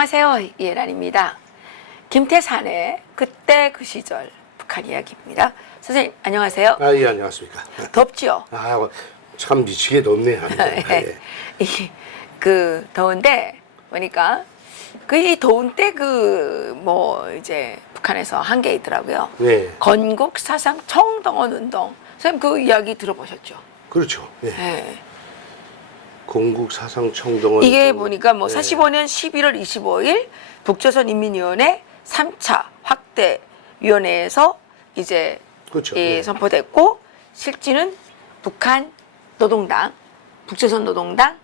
안녕하세요. 이해란입니다. 김태산의 그때 그 시절 북한 이야기입니다. 선생님 안녕하세요. 아, 예, 안녕하십니까. 덥죠? 아, 참 미치게 덥네요. 예. 그 더운데 보니까 그 이 더운 때 그 뭐 이제 북한에서 한 게 있더라고요. 네. 건국 사상 청동원 운동. 선생님 그 이야기 들어보셨죠? 그렇죠. 예. 네. 건국 사상 청동원. 이게 보니까 뭐 네. 45년 11월 25일 북조선 인민위원회 3차 확대 위원회에서 이제 그렇죠. 예, 네. 선포됐고 실질은 북한 노동당, 북조선 노동당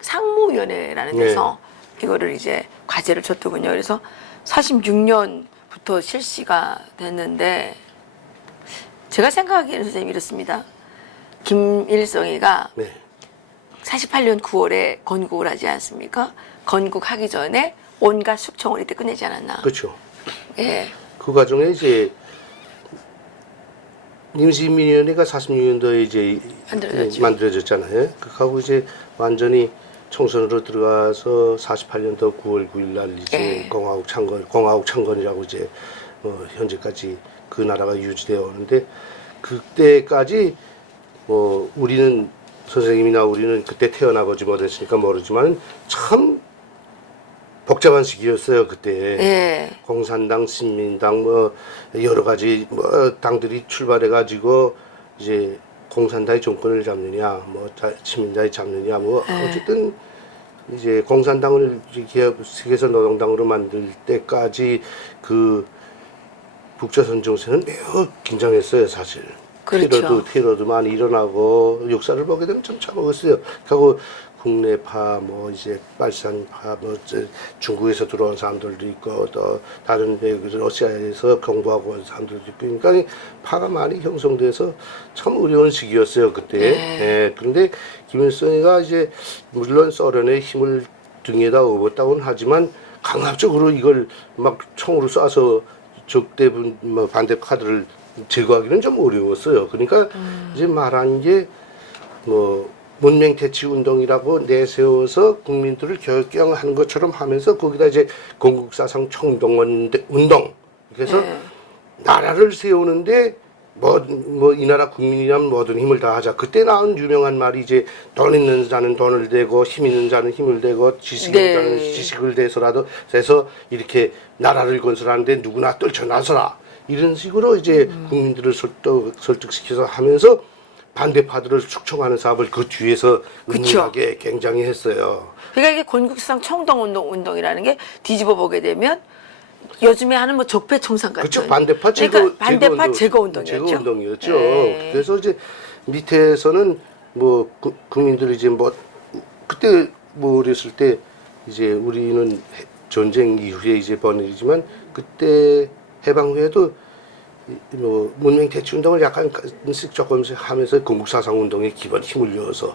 상무위원회라는 데서 이거를 이제 과제를 줬더군요. 그래서 46년부터 실시가 됐는데 제가 생각하기에는 선생님 이렇습니다. 김일성이가 네. 48년 9월에 건국을 하지 않습니까? 건국하기 전에 온갖 숙청을 이때 끝내지 않았나? 그렇죠. 예. 그 과정에 이제 임시인민위원회가 46년도에 이제 만들어졌잖아요. 그하고 이제 완전히 총선으로 들어가서 48년도 9월 9일 날 이제 예. 공화국 창건이라고 이제 현재까지 그 나라가 유지되어 오는데 그때까지 우리는 선생님이나 우리는 그때 태어나보지 못했으니까 모르지만 참 복잡한 시기였어요 그때. 예. 공산당, 신민당 뭐 여러 가지 뭐 당들이 출발해 가지고 이제 공산당이 정권을 잡느냐, 뭐 시민당이 잡느냐, 뭐 어쨌든 이제 공산당을 세계에서 노동당으로 만들 때까지 그 북조선 정세는 매우 긴장했어요 사실. 그렇죠. 테러도 많이 일어나고 역사를 보게 되면 참 참먹었어요. 그리고 국내파 뭐 이제 빨산파 뭐 중국에서 들어온 사람들도 있고 또 다른 러시아에서 공부하고 온 사람들도 있고 그러니까 파가 많이 형성돼서 참 어려운 시기였어요 그때. 예, 그런데 김일성이가 이제 물론 소련의 힘을 등에다 업었다고는 하지만 강압적으로 이걸 막 총으로 쏴서 적대분 뭐 반대 카드를 제거하기는 좀 어려웠어요. 그러니까 이제 말한 게 뭐 문명 대치 운동이라고 내세워서 국민들을 교육하는 것처럼 하면서 거기다 이제 건국사상 청동원 운동 그래서 나라를 세우는데 뭐 이 나라 국민이라면 모든 힘을 다하자. 그때 나온 유명한 말이 이제 돈 있는 자는 돈을 대고 힘 있는 자는 힘을 대고 지식 있는 자는 지식을 대서라도 해서 이렇게 나라를 건설하는데 누구나 떨쳐나서라. 이런 식으로 이제 국민들을 설득시켜서 하면서 반대파들을 숙청하는 사업을 그 뒤에서 은밀하게 굉장히 했어요. 그러니까 이게 건국사상 청동운동 운동이라는 게 뒤집어 보게 되면 요즘에 하는 뭐 적폐청산 같은. 그렇죠. 반대파 제거 운동이었죠. 네. 그래서 이제 밑에서는 뭐 국민들이 이제 뭐 그때 뭐 어렸을 때 이제 우리는 전쟁 이후에 이제 번 일이지만 그때 해방 후에도 뭐 문명 대치 운동을 약간씩 조금씩 하면서 건국사상 운동에 기본 힘을 넣어서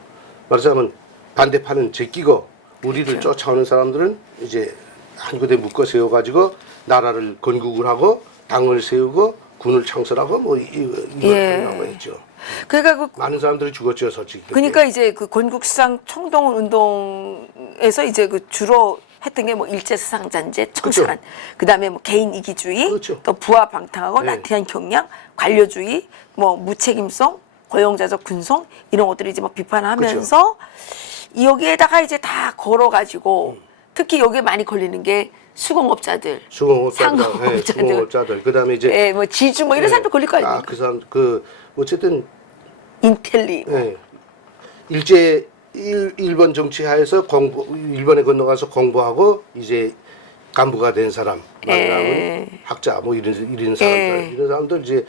말하자면 반대파는 제끼고 우리를 쫓아오는 사람들은 이제 한 군데 묶어 세워 가지고 나라를 건국을 하고 당을 세우고 군을 창설하고 뭐 이걸 하고 했죠. 그러니까 많은 사람들이 죽었죠, 솔직히. 그러니까 이제 그 건국사상 청동원 운동에서 이제 그 주로 했던 게 뭐 일제사상잔재, 청산, 그다음에 뭐 개인 이기주의, 그렇죠. 또 부하 방탕하고 나태한 경향, 관료주의, 뭐 무책임성, 고용자적 군성 이런 것들을 이제 막 비판하면서 여기에다가 이제 다 걸어가지고 특히 여기에 많이 걸리는 게 상공업자들, 그다음에 이제 뭐 지주 뭐 이런 사람들 걸릴 거 아닙니까? 그 사람 어쨌든 인텔리, 일본 정치하에서 일본에 건너가서 공부하고 이제 간부가 된 사람, 만나면 학자 뭐 이런 사람들 이제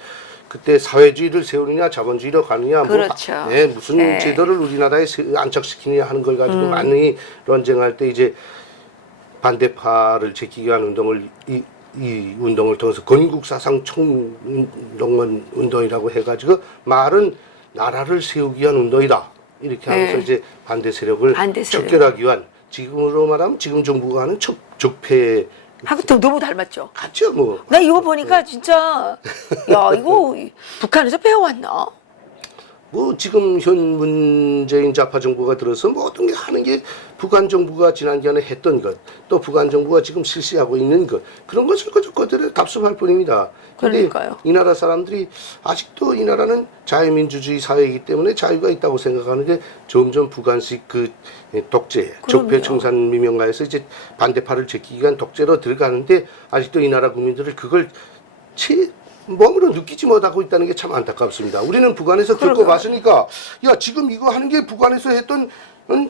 그때 사회주의를 세우느냐 자본주의로 가느냐 그렇죠. 뭐 무슨 제도를 우리나라에 안착시키느냐 하는 걸 가지고 많이 논쟁할 때 이제 반대파를 제끼기 위한 운동을 이 운동을 통해서 건국사상 청동원 운동이라고 해가지고 말은 나라를 세우기 위한 운동이다. 이렇게 하면서 이제 반대 세력을 척결하기 위한 지금으로 말하면 지금 정부가 하는 적폐 하고 너무 닮았죠. 같죠 뭐. 나 이거 보니까 진짜 야 이거 북한에서 배워왔나? 뭐 지금 현 문재인 좌파 정부가 들어서 모든 게 하는 게 북한 정부가 지난번에 했던 것, 또 북한 정부가 지금 실시하고 있는 것, 그런 것을 그대로 답습할 뿐입니다. 근데 그러니까요. 이 나라 사람들이 아직도 이 나라는 자유민주주의 사회이기 때문에 자유가 있다고 생각하는데 점점 북한식 그 독재, 적폐 청산 미명가에서 이제 반대파를 제끼기 위한 독재로 들어가는데 아직도 이 나라 국민들을 그걸 몸으로 느끼지 못하고 있다는 게 참 안타깝습니다. 우리는 북한에서 겪어봤으니까, 야, 지금 이거 하는 게 북한에서 했던,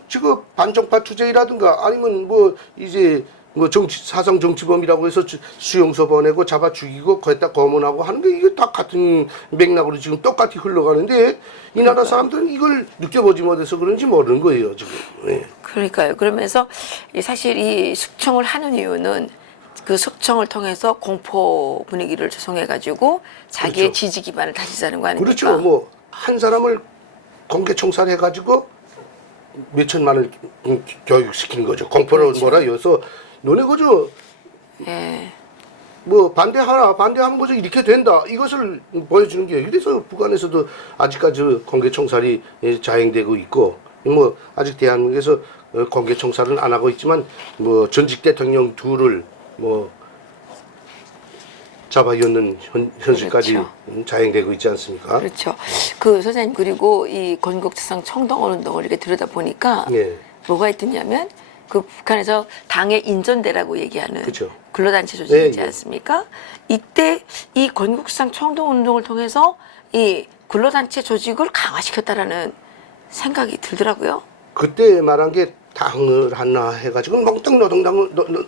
지금 반정파 투쟁이라든가, 아니면 뭐, 이제, 뭐, 사상 정치범이라고 해서 수용소 보내고 잡아 죽이고, 거기다 고문하고 하는 게 이게 다 같은 맥락으로 지금 똑같이 흘러가는데, 이 나라 사람들은 이걸 느껴보지 못해서 그런지 모르는 거예요, 지금. 네. 그러니까요. 그러면서 사실 이 숙청을 하는 이유는 그 숙청을 통해서 공포 분위기를 조성해가지고 자기의 그렇죠. 지지 기반을 다지자는 거 아닙니까? 그렇죠. 뭐, 한 사람을 공개 총살해가지고 몇천만을 교육시키는 거죠. 공포를 그렇죠. 뭐라 여서 너네 그저 예. 뭐 반대하면 거죠. 이렇게 된다. 이것을 보여주는 게 그래서 북한에서도 아직까지 공개 총살이 자행되고 있고 뭐 아직 대한민국에서 공개 총살은 안 하고 있지만 뭐 전직 대통령 둘을 뭐 잡아였는 현실까지 그렇죠. 자행되고 있지 않습니까? 그렇죠. 그 선생님 그리고 이 건국사상 청동원 운동을 이렇게 들여다 보니까 예. 뭐가 있더냐면 그 북한에서 당의 인전대라고 얘기하는 그렇죠. 근로단체 조직이지 예, 예. 않습니까? 이때 이 건국사상 청동원 운동을 통해서 이 근로단체 조직을 강화시켰다라는 생각이 들더라고요. 그때 말한 게 당을 하나 해가지고 몽땅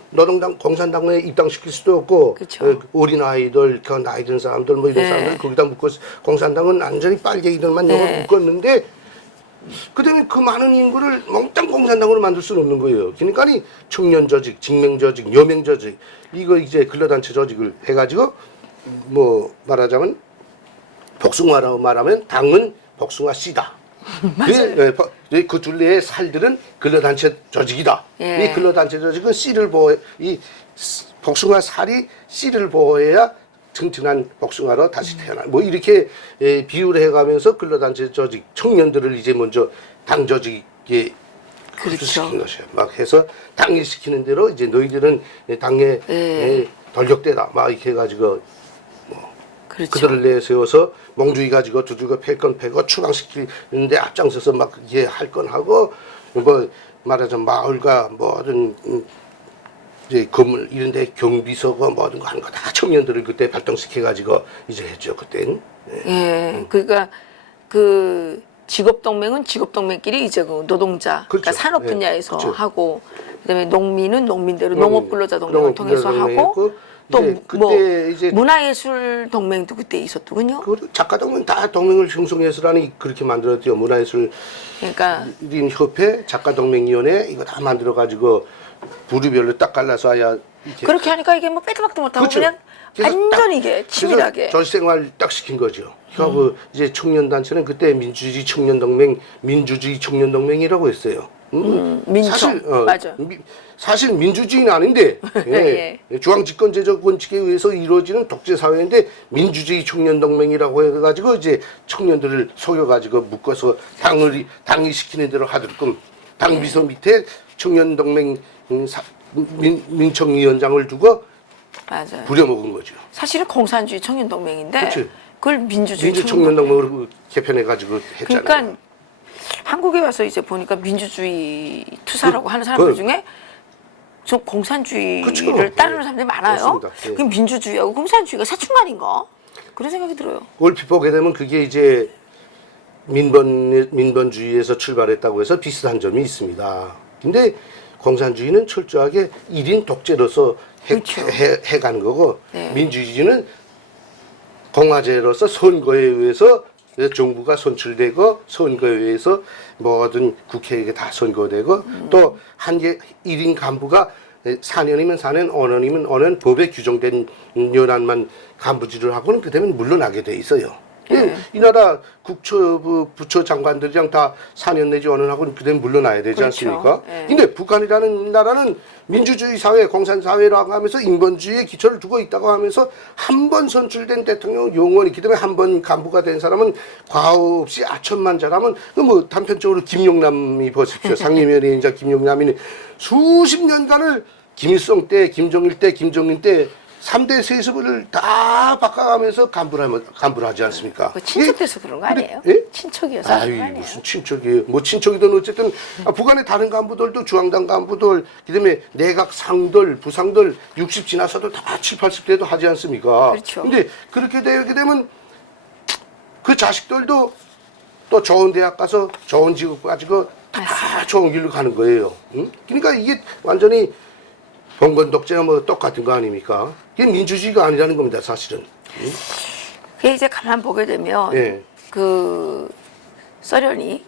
노동당 공산당에 입당시킬 수도 없고 그쵸. 어린 아이들 그 나이 든 사람들 뭐 이런 네. 사람들 거기다 묶어 공산당은 완전히 빨갱이들만 네. 묶었는데 그다음에 그 많은 인구를 몽땅 공산당으로 만들 수는 없는 거예요. 그러니까 청년 조직, 직명 조직, 여명 조직 이거 이제 근로단체 조직을 해가지고 뭐 말하자면 복숭아라고 말하면 당은 복숭아 씨다. 맞아요. 그 둘레의 살들은 근로단체 조직이다. 예. 이 근로단체 조직은 씨를 보호, 이 복숭아 살이 씨를 보호해야 튼튼한 복숭아로 다시 태어나. 뭐 이렇게 비유를 해가면서 근로단체 조직 청년들을 이제 먼저 당 조직에 그렇죠. 시키는 것이에요. 막 해서 당이 시키는 대로 이제 너희들은 당의 예. 돌격대다. 막 이렇게 해가지고 그렇죠. 그들을 내세워서 몽주의 가지고 두들겨 팰 건 패고 추방시키는데 앞장서서 막 이게 할 건 하고 뭐 말하자면 마을과 모든 이제 건물 이런데 경비서고 모든 거 하는 거 다 청년들을 그때 발동시켜 가지고 이제 했죠 그때는. 예. 그러니까 그 직업동맹은 직업동맹끼리 이제 그 노동자, 그렇죠. 그러니까 산업 예. 분야에서 그렇죠. 하고 그다음에 농민은 농민대로 농업근로자동맹을 통해서 하고 농업근로자동맹 또 이제 뭐 그때 이제 문화예술 동맹도 그때 있었더군요. 그 작가 동맹 다 동맹을 형성해서라니 그렇게 만들었대요. 문화예술 그러니까 협회 작가 동맹위원회 이거 다 만들어 가지고 부류별로 딱 갈라서 아야 이렇게 그렇게 하니까 이게 뭐 빼도박도 못하고 그렇죠. 그냥 그래서 완전 이게 치밀하게. 전시생활 딱 시킨 거죠. 그리고 이제 청년단체는 그때 민주주의 청년동맹이라고 했어요. 민청. 맞아. 사실 민주주의는 아닌데 중앙집권제적 원칙에 의해서 이루어지는 독재 사회인데 민주주의 청년동맹이라고 해가지고 이제 청년들을 속여가지고 묶어서 당이 시키는 대로 하도록 당 비서 밑에 청년동맹 민청위원장을 두고 맞아요. 부려먹은 거죠. 사실은 공산주의 청년동맹인데 그치. 그걸 민주주의 민주청년동맹으로 개편해가지고 했잖아요. 그러니까 한국에 와서 이제 보니까 민주주의 투사라고 하는 사람들 중에 좀 공산주의를 그쵸. 따르는 예. 사람들이 많아요. 맞습니다. 예. 그럼 민주주의하고 공산주의가 사춘말인가? 그런 생각이 들어요. 얼핏 보게 되면 그게 이제 민본주의에서 출발했다고 해서 비슷한 점이 있습니다. 근데 공산주의는 철저하게 1인 독재로서 그렇죠. 해가는 거고 네. 민주주의는 공화제로서 선거에 의해서 정부가 선출되고 선거에 의해서 모든 국회에게 다 선거되고 또 한 개 1인 간부가 4년이면 4년, 5년이면 5년 법에 규정된 연한만 간부질을 하고는 그다음에 물러나게 돼 있어요. 이 나라 국처부 부처 장관들이랑 다 4년 내지 5년 하고 그다음 물러나야 되지 그렇죠. 않습니까? 예. 근데 북한이라는 나라는 민주주의 사회, 공산 사회라고 하면서 인본주의의 기초를 두고 있다고 하면서 한 번 선출된 대통령 영원히 기 때문에 한 번 간부가 된 사람은 과오 없이 아천만 잘하면 그 뭐 단편적으로 김용남이 보십시오. 상임위원회이자 김용남이 수십 년간을 김일성 때, 김정일 때, 김정인 때 3대 세습을 다 바꿔가면서 간부를 하지 않습니까? 그 친척돼서 그런 거 아니에요? 예? 친척이어서 그런 거 아니에요? 무슨 친척이에요? 뭐 친척이든 어쨌든 북한의 다른 간부들도 중앙당 간부들 그다음에 내각 상들, 부상들 60 지나서도 다 7, 80대도 하지 않습니까? 그렇죠. 근데 그렇게 되게 되면 그 자식들도 또 좋은 대학 가서 좋은 직업 가지고 다 좋은 길로 가는 거예요. 응? 그러니까 이게 완전히 봉건 독재나 뭐 똑같은 거 아닙니까? 이게 민주주의가 아니라는 겁니다, 사실은. 응? 그게 이제 가만 보게 되면 예. 그 소련이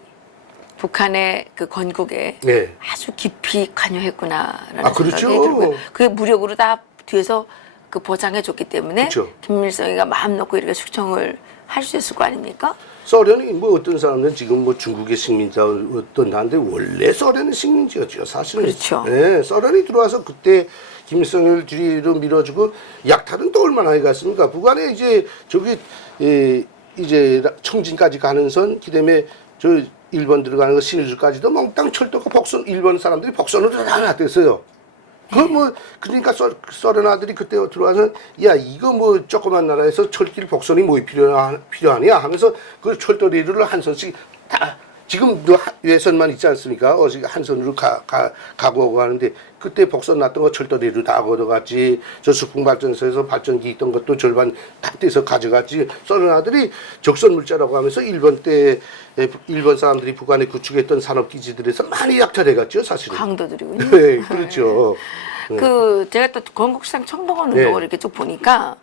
북한의 그 건국에 예. 아주 깊이 관여했구나라는 아, 그렇죠. 생각이 들고요. 그게 무력으로 다 뒤에서 그 보장해줬기 때문에 그렇죠. 김일성이가 마음 놓고 이렇게 숙청을 할 수 있을 거 아닙니까? 소련이 뭐 어떤 사람들은 지금 뭐 중국의 식민자 어떤 한데 원래 소련은 식민지였죠 사실은. 그렇죠. 예, 소련이 들어와서 그때 김일성을 뒤로 밀어주고 약탈은 또 얼마나 해갔습니까? 북한에 이제 저기 이제 청진까지 가는 선 그다음에 저 일본 들어가는 거 신의주까지도 몽땅 철도가 복선 일본 사람들이 복선으로 다 놨댔어요. 그 뭐 그러니까 소련 아들이 그때 들어와서 야 이거 뭐 조그만 나라에서 철길 복선이 뭐 필요하냐 하면서 그 철도 레일을 한 선씩 다 지금 외선만 있지 않습니까? 어제 한 선으로 가고 오고 하는데 그때 복선 났던 거 철도 레일을 다 걷어갔지. 저 수풍 발전소에서 발전기 있던 것도 절반 다 떼서 가져갔지. 소련 아들이 적선 물자라고 하면서 일본 사람들이 북한에 구축했던 산업 기지들에서 많이 약탈해갔죠, 사실은. 강도들이군요. 네, 그렇죠. 그 제가 또 건국시장 청동원 운동을 네. 이렇게 쭉 보니까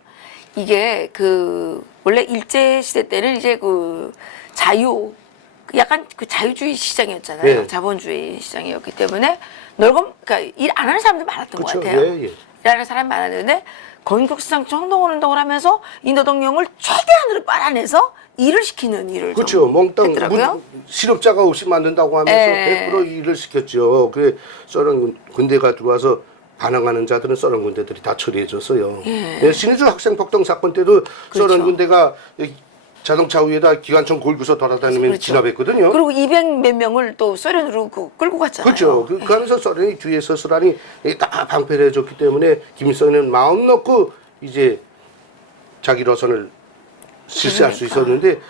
이게 그 원래 일제 시대 때는 이제 그 자유 약간 그 자유주의 시장이었잖아요. 네. 자본주의 시장이었기 때문에 그러니까 일 안 하는 사람들 많았던 그렇죠. 것 같아요. 예, 예. 일하는 사람이 많았는데 건국시장 청동원 운동을 하면서 이 노동력을 최대한으로 빨아내서 일을 시키는 일을 그렇죠. 좀 몽땅 했더라고요. 실업자가 없이 만든다고 하면서 예. 100% 일을 시켰죠. 그 소련 군대가 들어와서 반항하는 자들은 소련 군대들이 다 처리해줬어요. 예, 신의주 학생 폭동 사건 때도 소련 그렇죠. 군대가 자동차 위에다 기관총 걸고서 돌아다니면서 그렇죠. 진압했거든요. 그리고 200 몇 명을 또 소련으로 끌고 갔잖아요. 그렇죠. 그 하면서 소련이 뒤에 서스란히 다 방패를 해줬기 때문에 김일성은 마음 놓고 이제 자기 노선을 실시할 수 그러니까. 있었는데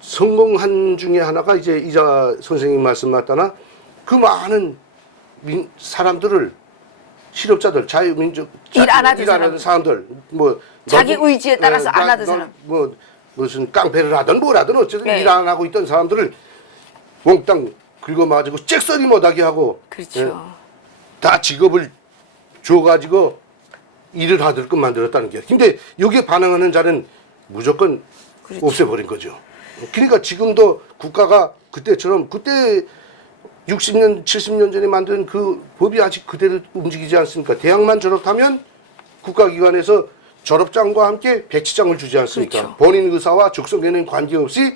성공한 중에 하나가 이제 이자 선생님 말씀 맞다나 그 많은 사람들을 실업자들 자유민족 일 안 하던 일하는 사람들 뭐 자기 의지에 따라서 안 하던 사람. 뭐 무슨 깡패를 하든 뭘 하든 어쨌든 네. 일 안 하고 있던 사람들을 몽땅 긁어맞고 잭소리 못하게 하고 그렇죠. 다 직업을 줘가지고 일을 하도록 만들었다는 게. 근데 여기에 반항하는 자는 무조건 그렇죠. 없애버린 거죠. 그러니까 지금도 국가가 그때처럼 그때 60년, 70년 전에 만든 그 법이 아직 그대로 움직이지 않습니까? 대학만 졸업하면 국가기관에서 졸업장과 함께 배치장을 주지 않습니까? 그렇죠. 본인 의사와 적성에는 관계없이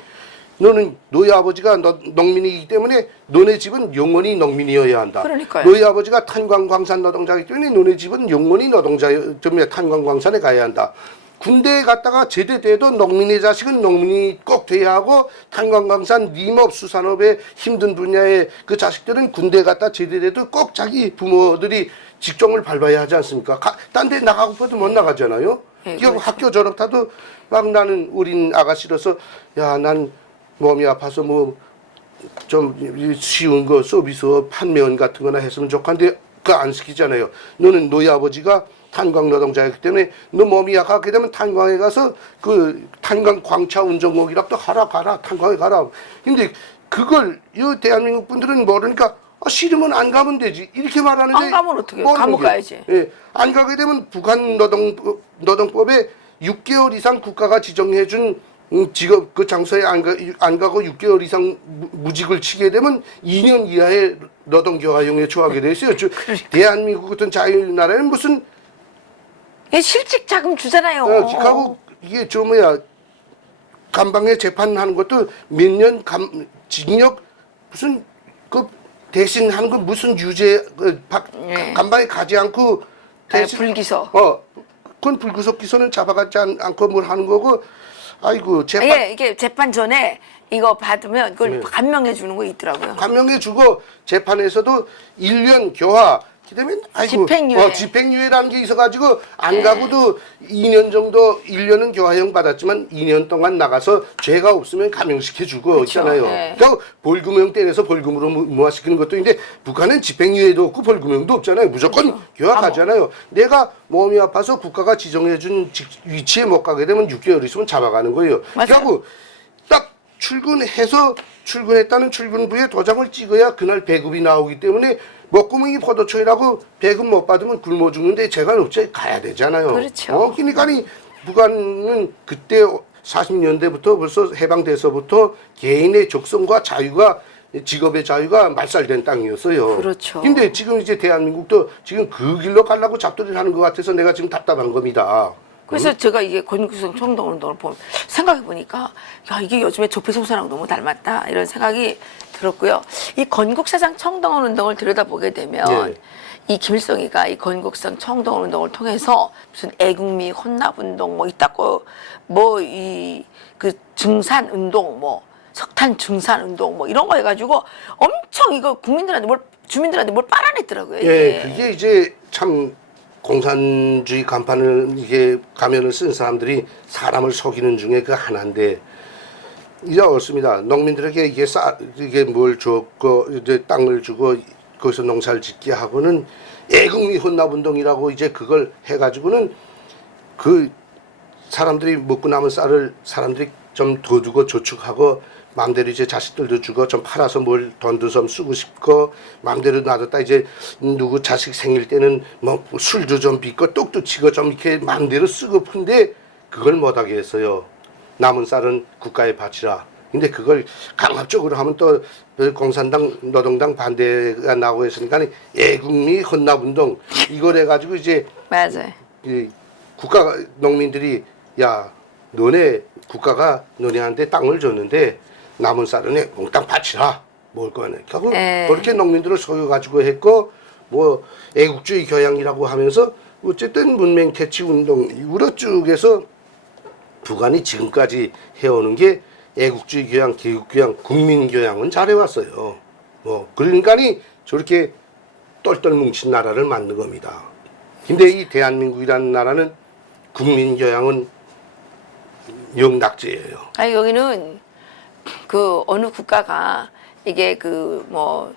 너는 너희 아버지가 농민이기 때문에 너네 집은 영원히 농민이어야 한다. 그러니까요. 너희 아버지가 탄광광산 노동자이기 때문에 너네 집은 영원히 탄광광산에 가야 한다. 군대에 갔다가 제대돼도 농민의 자식은 농민이 꼭 돼야 하고 탄광광산,林업, 수산업의 힘든 분야의 그 자식들은 군대에 갔다 제대돼도 꼭 자기 부모들이 직종을 밟아야 하지 않습니까? 딴 데 나가고파도 못 나가잖아요. 네, 그러니까 그렇죠. 학교 졸업타도 막 나는 어린 아가씨로서 야, 난 몸이 아파서 뭐 좀 쉬운 거 서비스업 판매원 같은 거나 했으면 좋겠는데 그거 안 시키잖아요. 너는 너희 아버지가 탄광 노동자였기 때문에 너 몸이 약하게 되면 탄광에 가서 그 탄광 광차 운전목이라도 하라 가라 탄광에 가라. 근데 그걸 이 대한민국 분들은 모르니까 싫으면 안 가면 되지 이렇게 말하는데 안 가면 어떻게 모르는 감옥 게. 가야지. 예, 안 가게 되면 북한 노동법에 6개월 이상 국가가 지정해준 직업 그 장소에 안 가고 6개월 이상 무직을 치게 되면 2년 이하의 노동교화형에 처하게 돼 있어요. 대한민국 같은 자유나라는 무슨 실직 자금 주잖아요. 하고 이게 저 뭐야 감방에 재판하는 것도 몇 년 징역 무슨 그 대신 하는 건 무슨 유죄 예. 감방에 가지 않고 대신 불기소. 그건 불구속 기소는 잡아가지 않고 뭘 하는 거고 아이고 재판 예, 이게 재판 전에 이거 받으면 그걸 네. 감명해 주는 거 있더라고요. 감명해 주고 재판에서도 1년 교화 그다음에 아이고 집행유예. 집행유예라는 게 있어가지고 안 네. 가고도 2년 정도 1년은 교화형 받았지만 2년 동안 나가서 죄가 없으면 감형시켜주고 그쵸, 있잖아요. 네. 그러니까 벌금형 때려서 벌금으로 무화시키는 것도 있는데 북한은 집행유예도 없고 벌금형도 없잖아요. 무조건 그렇죠. 교화 가잖아요. 내가 몸이 아파서 국가가 지정해준 위치에 못 가게 되면 6개월 있으면 잡아가는 거예요. 맞아요. 그리고 딱 출근해서 출근했다는 출근부에 도장을 찍어야 그날 배급이 나오기 때문에 먹구멍이 포도초이라고 배급 못 받으면 굶어 죽는데 재관업체에 가야 되잖아요. 그렇죠. 그러니까 북한은 그때 40년대부터 벌써 해방돼서부터 개인의 적성과 자유가 직업의 자유가 말살된 땅이었어요. 그렇죠. 근데 지금 이제 대한민국도 지금 그 길로 가려고 잡돌이를 하는 것 같아서 내가 지금 답답한 겁니다. 그래서 제가 이게 권국성 총동운동을 생각해 보니까 야 이게 요즘에 조폐송선하고 너무 닮았다 이런 생각이 들었고요. 이 건국사상 청동운동을 들여다보게 되면 네. 이 김일성이가 이 건국성 청동운동을 통해서 무슨 애국미 혼납운동 뭐 이따고 뭐 이 그 증산운동 뭐 석탄 증산운동 뭐 이런 거 해가지고 엄청 이거 국민들한테 주민들한테 뭘 빨아냈더라고요. 예, 이게. 그게 이제 참 공산주의 간판을 이게 가면을 쓴 사람들이 사람을 속이는 중에 그 하나인데 이제 어떻습니다. 농민들에게 이게 뭘 줬고 이제 땅을 주고 거기서 농사를 짓게 하고는 애국미 혼납운동이라고 이제 그걸 해가지고는 그 사람들이 먹고 남은 쌀을 사람들이 좀 더 두고 저축하고 마음대로 이제 자식들도 주고 좀 팔아서 뭘 돈도 좀 쓰고 싶고 마음대로 놔뒀다 이제 누구 자식 생일 때는 뭐 술도 좀 빚고 똑도 치고 좀 이렇게 마음대로 쓰고 푼데 그걸 못하게 했어요. 남은 쌀은 국가에 바치라. 근데 그걸 강압적으로 하면 또 공산당 노동당 반대가 나오고 했으니까 애국미 헌납운동 이걸 해가지고 이제 맞아요. 이 국가 농민들이 야 너네 국가가 너네한테 땅을 줬는데 남은 쌀은 몽땅 바치라 먹을 거네. 결국 네. 그렇게 농민들을 속여가지고 했고 뭐 애국주의 교양이라고 하면서 어쨌든 문맹 퇴치 운동 우러 쪽에서 북한이 지금까지 해오는 게 애국주의 교양, 개국 교양, 국민 교양은 잘해왔어요. 뭐 그러니까니 저렇게 똘똘 뭉친 나라를 만든 겁니다. 근데 이 대한민국이라는 나라는 국민 교양은 영낙제예요. 아니 여기는 그 어느 국가가 이게 그 뭐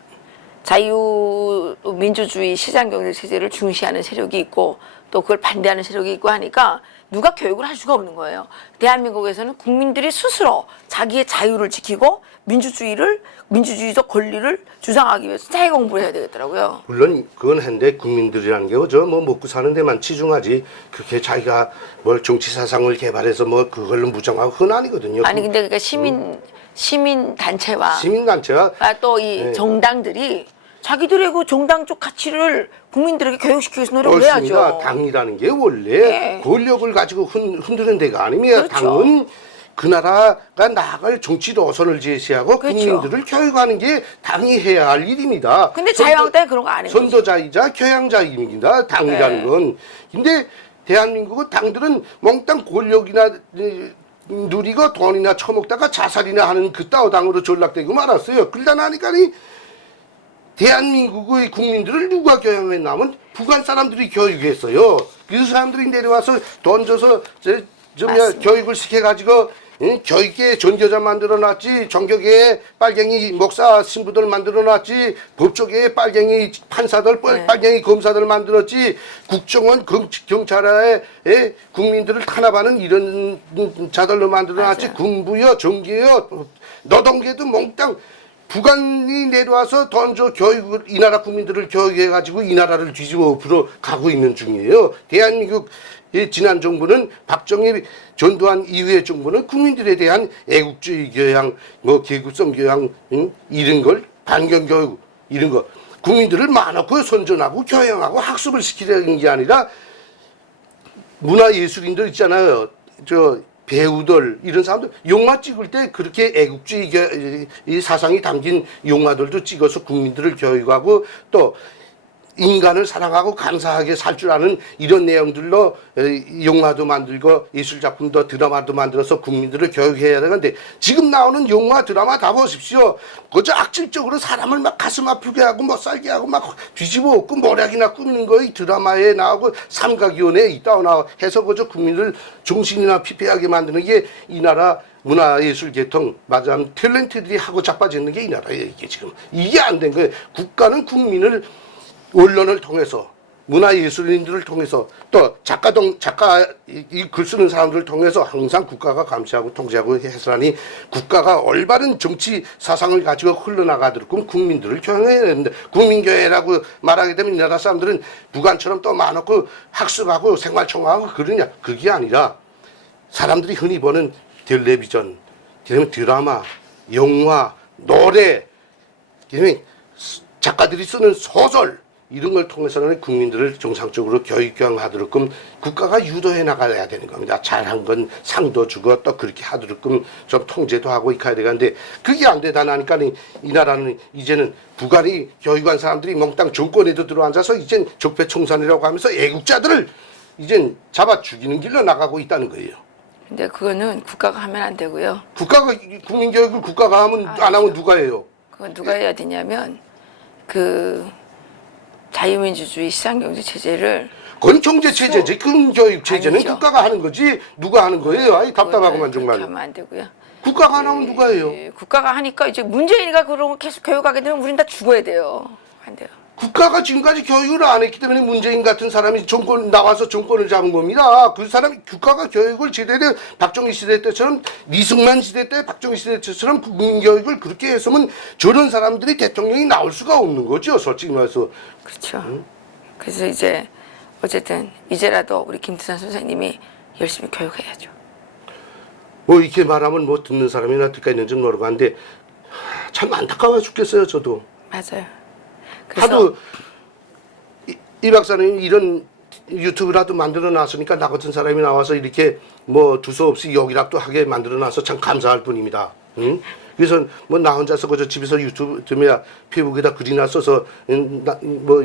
자유민주주의 시장경제 체제를 중시하는 세력이 있고 또 그걸 반대하는 세력이 있고 하니까 누가 교육을 할 수가 없는 거예요. 대한민국에서는 국민들이 스스로 자기의 자유를 지키고 민주주의적 권리를 주장하기 위해서 자기 공부를 해야 되겠더라고요. 물론 그건 한데 국민들이라는 게 저 뭐 먹고 사는 데만 치중하지 그렇게 자기가 뭘 정치 사상을 개발해서 뭐 그걸로 무장하고 그건 아니거든요. 아니 근데 그러니까 시민 단체와 시민단체가 또 이 네. 정당들이 자기들의 그 정당적 가치를 국민들에게 교육시키기 위해서 노력을 그렇습니다. 해야죠. 당이라는 게 원래 네. 권력을 가지고 흔드는 데가 아닙니다. 그렇죠. 당은 그 나라가 나아갈 정치 노선을 제시하고 그렇죠. 국민들을 교육하는 게 당이 해야 할 일입니다. 근데 자유한국 때는 그런 거 안 해요. 선도자이자 교양자입니다. 당이라는 네. 건. 근데 대한민국은 당들은 몽땅 권력이나 누리고 돈이나 처먹다가 자살이나 하는 그따위 당으로 전락되고 말았어요. 그러다 나니까니 대한민국의 국민들을 누가 교양했냐면 북한 사람들이 교육했어요. 그 사람들이 내려와서 돈 줘서 맞습니다. 교육을 시켜가지고 교육계 전교자 만들어놨지, 종교계에 빨갱이 목사 신부들 만들어놨지, 법조계에 빨갱이 판사들, 네. 빨갱이 검사들 만들었지, 국정원, 경찰에 국민들을 탄압하는 이런 자들로 만들어놨지, 맞아요. 군부여, 정계여, 노동계도 몽땅 북한이 내려와서 던져 교육을 이 나라 국민들을 교육해가지고 이 나라를 뒤집어 엎으러 가고 있는 중이에요. 대한민국 지난 정부는 박정희 전두환 이후의 정부는 국민들에 대한 애국주의 교양, 뭐 계급성 교양 이런 걸 반경 교육 이런 거 국민들을 많고 선전하고 교양하고 학습을 시키려는 게 아니라 문화예술인들 있잖아요. 저 배우들 이런 사람들 영화 찍을 때 그렇게 애국주의 이 사상이 담긴 영화들도 찍어서 국민들을 교육하고 또 인간을 사랑하고 감사하게 살 줄 아는 이런 내용들로 영화도 만들고 예술작품도 드라마도 만들어서 국민들을 교육해야 되는데 지금 나오는 영화 드라마 다 보십시오. 그저 악질적으로 사람을 막 가슴 아프게 하고 못 살게 하고 막 뒤집어 엎고 모략이나 꾸미는 거 이 드라마에 나오고 삼각위원회에 있다 나와 해서 그저 국민을 정신이나 피폐하게 만드는 게 이 나라 문화예술 계통 맞아 탤런트들이 하고 자빠지는 게 이 나라예요. 이게 지금 이게 안 된 거예요. 국가는 국민을 언론을 통해서 문화예술인들을 통해서 또 작가 이 글 쓰는 사람들을 통해서 항상 국가가 감시하고 통제하고 해서라니 국가가 올바른 정치 사상을 가지고 흘러나가도록 국민들을 교육해야 되는데 국민교회라고 말하게 되면 이 나라 사람들은 북한처럼 또 많고 학습하고 생활청하고 그러냐 그게 아니라 사람들이 흔히 보는 텔레비전, 드라마, 영화, 노래, 작가들이 쓰는 소설 이런 걸 통해서는 국민들을 정상적으로 교육하도록끔 국가가 유도해 나가야 되는 겁니다. 잘한 건 상도 주고 또 그렇게 하도록끔 좀 통제도 하고 이렇게 해야 되는데 그게 안 되다 나니까 이 나라는 이제는 북한이 교육한 사람들이 몽땅 정권에도 들어앉아서 이젠 적폐청산이라고 하면서 애국자들을 이젠 잡아 죽이는 길로 나가고 있다는 거예요. 근데 그거는 국가가 하면 안 되고요. 국가가 국민교육을 국가가 하면 안 하면 누가 해요? 그건 누가 해야 되냐면 그 자유민주주의 시장경제 체제를 그건 경제체제지. 그 교육체제는 아니죠. 국가가 하는 거지 누가 하는 거예요? 아이 답답하구만 정말. 그렇게 하면 안 되고요. 국가가 안 하면 누가 해요? 국가가 하니까 이제 문재인이가 그런 거 계속 교육하게 되면 우린 다 죽어야 돼요. 안 돼요. 국가가 지금까지 교육을 안 했기 때문에 문재인 같은 사람이 정권 나와서 정권을 잡은 겁니다. 그 사람이 국가가 교육을 제대로 박정희 시대 때처럼 이승만 시대 때 박정희 시대 때처럼 국민교육을 그렇게 했으면 저런 사람들이 대통령이 나올 수가 없는 거죠. 솔직히 말해서. 그렇죠. 그래서 이제 어쨌든 이제라도 우리 김두산 선생님이 열심히 교육해야죠. 뭐 이렇게 말하면 뭐 듣는 사람이나 듣가 있는지 모르겠는데 참 안타까워 죽겠어요. 저도. 맞아요. 그래서 하도 이 박사님 이런 유튜브라도 만들어 놨으니까 나 같은 사람이 나와서 이렇게 뭐 두서없이 욕이라도 하게 만들어 놔서 참 감사할 뿐입니다. 응? 그래서 뭐 나 혼자서 그저 집에서 유튜브 들면 페이북에다 글이나 써서 뭐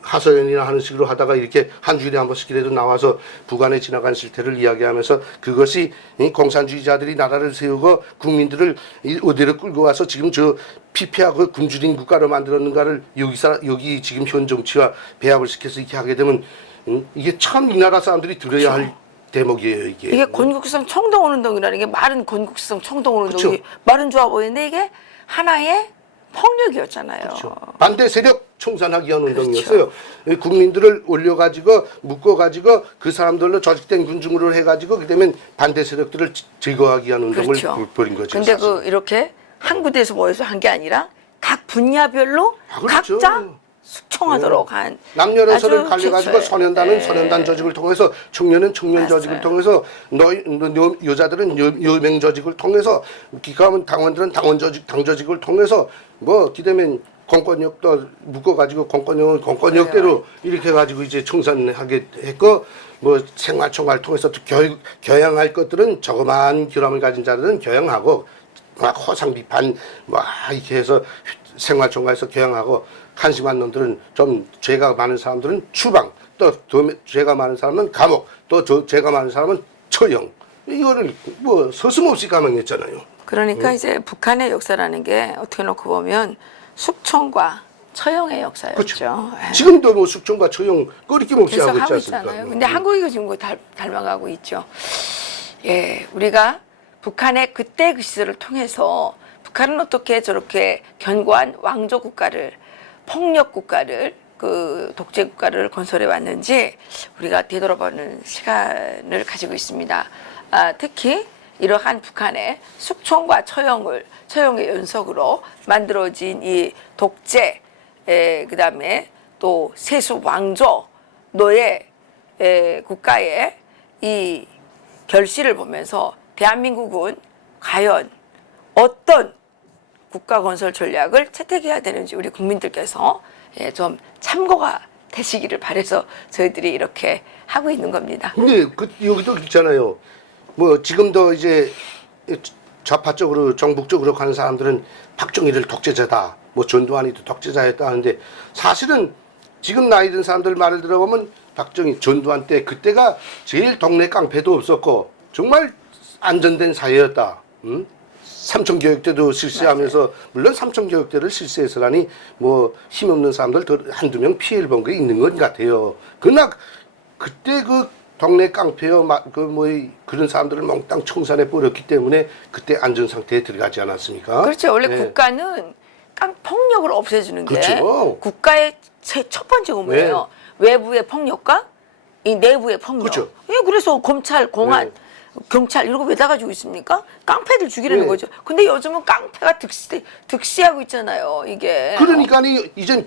하소연이나 하는 식으로 하다가 이렇게 한 주일에 한 번씩이라도 나와서 북한에 지나간 실태를 이야기하면서 그것이 공산주의자들이 나라를 세우고 국민들을 어디로 끌고 와서 지금 저 피폐하고 굶주린 국가로 만들었는가를 여기 지금 현 정치와 배합을 시켜서 이렇게 하게 되면 이게 참 이 나라 사람들이 들어야 할 대목이에요. 이게 건국성 청동운동이라는 게 말은 건국성 청동운동이 그렇죠. 말은 좋아 보이는데 이게 하나의 폭력이었잖아요. 그렇죠. 반대 세력 청산하기 위한 운동이었어요. 국민들을 올려가지고 묶어가지고 그 사람들로 조직된 군중으로 해가지고 그다음에 반대 세력들을 제거하기 위한 운동을 그렇죠. 벌인 거죠. 근데 사실. 그 이렇게 한 구대에서 모여서 한 게 아니라 각 분야별로 그렇죠. 각자 숙청하도록 한 남녀노소를 아주 갈려가지고 최초의- 소년단은 네. 소년단 조직을 통해서 청년은 청년 맞아요. 조직을 통해서 여자들은 여명 조직을 통해서 기가면 당원들은 당원 조직 당 조직을 통해서 뭐 기대면 공권력도 묶어가지고 공권력은 공권력대로 이렇게 해가지고 이제 청산하게 했고 뭐 생활총괄 통해서 또 교양할 것들은 조그마한 결함을 가진 자들은 교양하고 막 허상 비판 막 이렇게 해서 생활총괄에서 교양하고 한심한 놈들은 좀 죄가 많은 사람들은 추방 또 죄가 많은 사람은 감옥 또 죄가 많은 사람은 처형 이거를 뭐 서슴없이 감행했잖아요. 그러니까 이제 북한의 역사라는 게 어떻게 놓고 보면 숙청과 처형의 역사였죠. 그렇죠. 예. 지금도 뭐 숙청과 처형 끊임없이 계속 하고 하고 있지 않습니까? 있잖아요. 근데 한국이 지금 그거 닮아가고 있죠. 예, 우리가 북한의 그때 그 시절을 통해서 북한은 어떻게 저렇게 견고한 왕조 국가를 폭력 국가를 그 독재 국가를 건설해 왔는지 우리가 되돌아보는 시간을 가지고 있습니다. 특히 이러한 북한의 숙청과 처형의 연속으로 만들어진 이 독재, 그다음에 또 세수 왕조 노예 국가의 이 결실을 보면서 대한민국은 과연 어떤 국가 건설 전략을 채택해야 되는지 우리 국민들께서 좀 참고가 되시기를 바라서 저희들이 이렇게 하고 있는 겁니다. 근데 여기도 있잖아요. 뭐 지금도 이제 좌파 쪽으로 정북 쪽으로 가는 사람들은 박정희를 독재자다, 뭐 전두환이도 독재자였다 하는데 사실은 지금 나이 든 사람들 말을 들어보면 박정희, 전두환 때 그때가 제일 동네 깡패도 없었고 정말 안전된 사회였다. 삼청교육대도 실시하면서 맞아요. 물론 삼청교육대를 실시해서라니 뭐 힘없는 사람들 한두 명 피해를 본 게 있는 것 같아요. 그러나 그때 그 동네 깡패요, 그런 사람들을 몽땅 청산해 버렸기 때문에 그때 안전 상태에 들어가지 않았습니까? 그렇죠. 원래 네. 국가는 폭력을 없애주는 게 그렇죠. 국가의 첫 번째 의무예요. 외부의 폭력과 이 내부의 폭력. 그렇죠. 예, 그래서 검찰, 공안, 네. 경찰 이런 거 왜 다 가지고 있습니까? 깡패들 죽이려는 네. 거죠. 근데 요즘은 깡패가 득시하고 있잖아요. 이게. 그러니까 이젠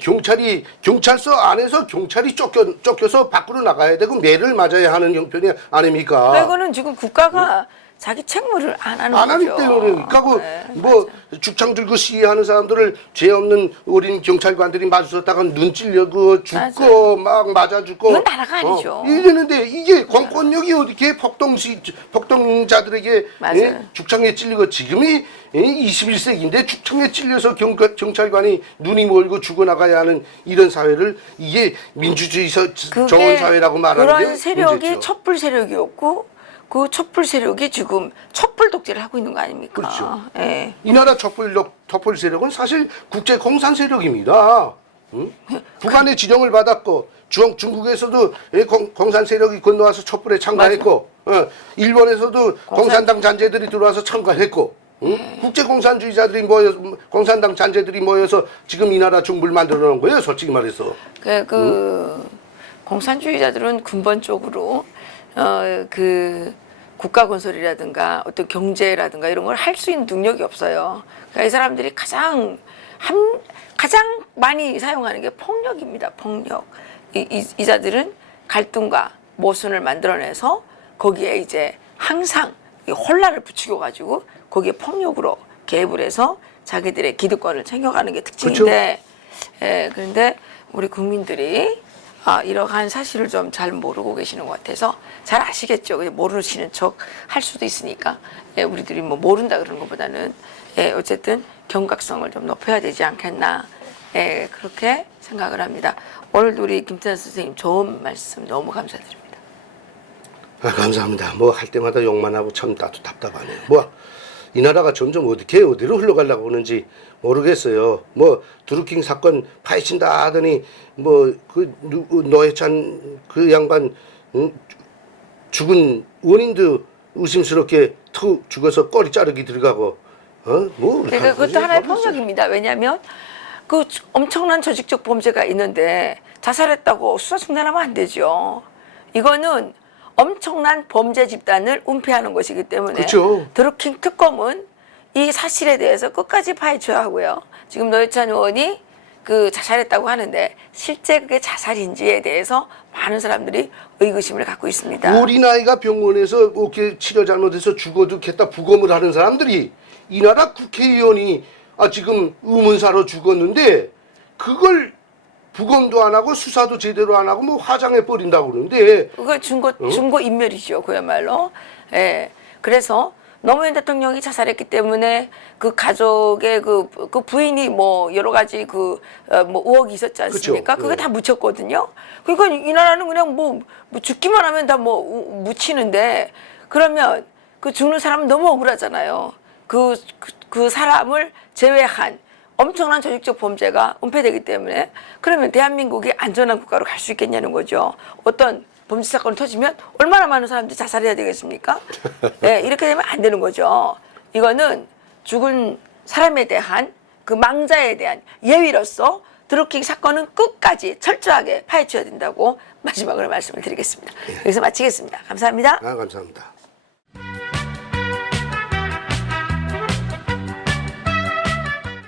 경찰서 안에서 경찰이 쫓겨서 밖으로 나가야 되고 매를 맞아야 하는 형편이 아닙니까? 그러니까 이거는 지금 국가가 자기 책무를 안 하는 안 하기 거죠. 때문에 그리고 네, 뭐 맞아요. 죽창 들고 시위하는 사람들을 죄 없는 어린 경찰관들이 마주쳤다가 눈 찔려고 죽고 막 맞아 죽고 이건 나라가 아니죠. 이랬는데 이게 권력이 어떻게 폭동자들에게 맞아요. 죽창에 찔리고 지금이 21세기인데 죽창에 찔려서 경찰관이 눈이 멀고 죽어나가야 하는 이런 사회를 이게 민주주의 정원 사회라고 말하는 게 그런 세력이 문제죠. 촛불 세력이었고 그 촛불 세력이 지금 촛불 독재를 하고 있는 거 아닙니까? 그렇죠. 예. 이 나라 촛불 세력은 사실 국제 공산 세력입니다. 응? 북한의 지정을 받았고 중국에서도 공산 세력이 건너와서 촛불에 참가했고 일본에서도 공산당 잔재들이 들어와서 참가했고 응? 국제 공산주의자들이 공산당 잔재들이 모여서 지금 이 나라 중부를 만들어 놓은 거예요. 솔직히 말해서. 공산주의자들은 근본적으로 그 국가 건설이라든가 어떤 경제라든가 이런 걸 할 수 있는 능력이 없어요. 그러니까 이 사람들이 가장 많이 사용하는 게 폭력입니다. 폭력. 이 자들은 갈등과 모순을 만들어내서 거기에 이제 항상 혼란을 부추겨 가지고 거기에 폭력으로 개입을 해서 자기들의 기득권을 챙겨가는 게 특징인데, 예, 그런데 우리 국민들이 이러한 사실을 좀 잘 모르고 계시는 것 같아서 잘 아시겠죠. 그냥 모르시는 척 할 수도 있으니까 예, 우리들이 뭐 모른다 그러는 것보다는 예, 어쨌든 경각성을 좀 높여야 되지 않겠나 예, 그렇게 생각을 합니다. 오늘도 우리 김태환 선생님 좋은 말씀 너무 감사드립니다. 감사합니다. 뭐 할 때마다 욕만 하고 참 나도 답답하네요. 뭐 이 나라가 점점 어디로 흘러가려고 하는지 모르겠어요. 뭐 드루킹 사건 파헤친다 하더니 뭐 그 노회찬 그 양반 죽은 원인도 의심스럽게 툭 죽어서 꼬리 자르기 들어가고 뭐 그러니까 그것도 하나의 폭력입니다. 왜냐하면 그 엄청난 조직적 범죄가 있는데 자살했다고 수사 중단하면 안 되죠. 이거는 엄청난 범죄 집단을 은폐하는 것이기 때문에 그렇죠. 드루킹 특검은 이 사실에 대해서 끝까지 파헤쳐야 하고요. 지금 노회찬 의원이 그 자살했다고 하는데 실제 그게 자살인지에 대해서 많은 사람들이 의구심을 갖고 있습니다. 우리 나이가 병원에서 이렇게 치료 잘못해서 죽어도 겠다 부검을 하는 사람들이 이 나라 국회의원이 지금 의문사로 죽었는데 그걸 부검도 안 하고 수사도 제대로 안 하고 뭐 화장해 버린다고 그러는데 그걸 증거 인멸이죠, 그야말로. 예. 그래서 노무현 대통령이 자살했기 때문에 그 가족의 그 부인이 뭐 여러 가지 뭐 의혹이 있었지 않습니까? 그쵸. 그게 다 묻혔거든요. 그러니까 이 나라는 그냥 뭐 죽기만 하면 다 뭐 묻히는데 그러면 그 죽는 사람은 너무 억울하잖아요. 그 사람을 제외한 엄청난 조직적 범죄가 은폐되기 때문에 그러면 대한민국이 안전한 국가로 갈 수 있겠냐는 거죠. 어떤 범죄 사건이 터지면 얼마나 많은 사람들이 자살해야 되겠습니까? 네, 이렇게 되면 안 되는 거죠. 이거는 죽은 사람에 대한 그 망자에 대한 예의로서 드루킹 사건은 끝까지 철저하게 파헤쳐야 된다고 마지막으로 말씀을 드리겠습니다. 여기서 마치겠습니다. 감사합니다. 감사합니다.